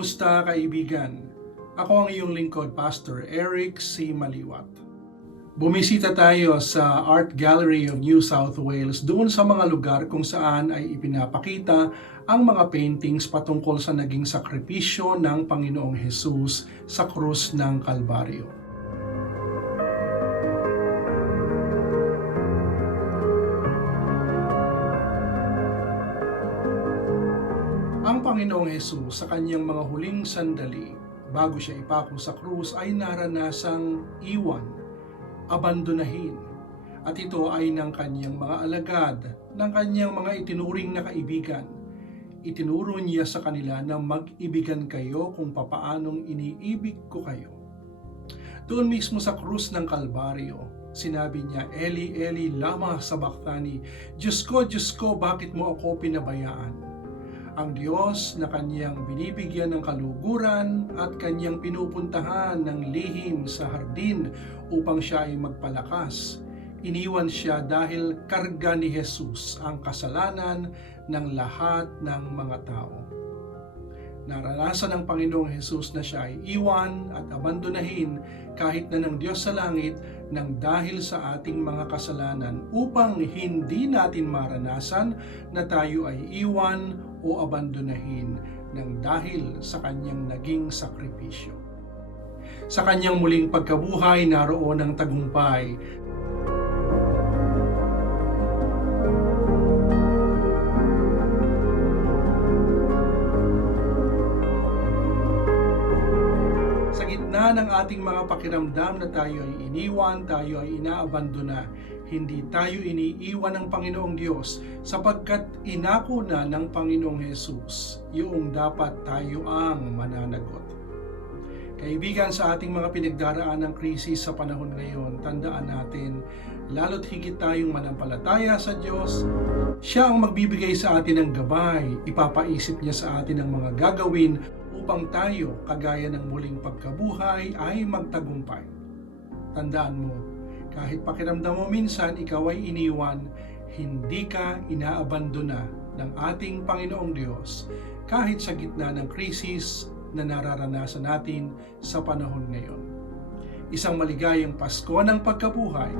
Kumusta kaibigan? Ako ang iyong lingkod, Pastor Eric C. Maliwat. Bumisita tayo sa Art Gallery of New South Wales, doon sa mga lugar kung saan ay ipinapakita ang mga paintings patungkol sa naging sakripisyo ng Panginoong Hesus sa krus ng Kalbaryo. Ang Panginoong Hesus sa kanyang mga huling sandali bago siya ipako sa krus ay naranasang iwan, abandonahin, at ito ay ng kanyang mga alagad, ng kanyang mga itinuring na kaibigan. Itinuro niya sa kanila na mag-ibigan kayo kung papaanong iniibig ko kayo. Doon mismo sa krus ng Kalbaryo, sinabi niya, Eli, Eli, lama sabachthani, Diyos ko, bakit mo ako pinabayaan? Ang Diyos na kanyang binibigyan ng kaluguran at kanyang pinupuntahan ng lihim sa hardin upang siya ay magpalakas. Iniwan siya dahil karga ni Jesus ang kasalanan ng lahat ng mga tao. Naranasan ng Panginoong Jesus na siya ay iwan at abandonahin kahit na ng Diyos sa langit nang dahil sa ating mga kasalanan upang hindi natin maranasan na tayo ay iwan o abandonahin ng dahil sa kanyang naging sakripisyo. Sa kanyang muling pagkabuhay, naroon ang tagumpay. Sa gitna ng ating mga pakiramdam na tayo ay iniwan, tayo ay inaabandona, hindi tayo iniiwan ng Panginoong Diyos sapagkat inako na ng Panginoong Hesus yung dapat tayo ang mananagot. Kaibigan, sa ating mga pinagdaraan ng krisis sa panahon ngayon, tandaan natin, lalo't higit tayong manampalataya sa Diyos, siya ang magbibigay sa atin ng gabay, ipapaisip niya sa atin ang mga gagawin upang tayo, kagaya ng muling pagkabuhay, ay magtagumpay. Tandaan mo, kahit pakiramdam mo minsan ikaw ay iniwan, hindi ka inaabandona ng ating Panginoong Diyos kahit sa gitna ng krisis na nararanasan natin sa panahon ngayon. Isang maligayang Pasko ng pagkabuhay.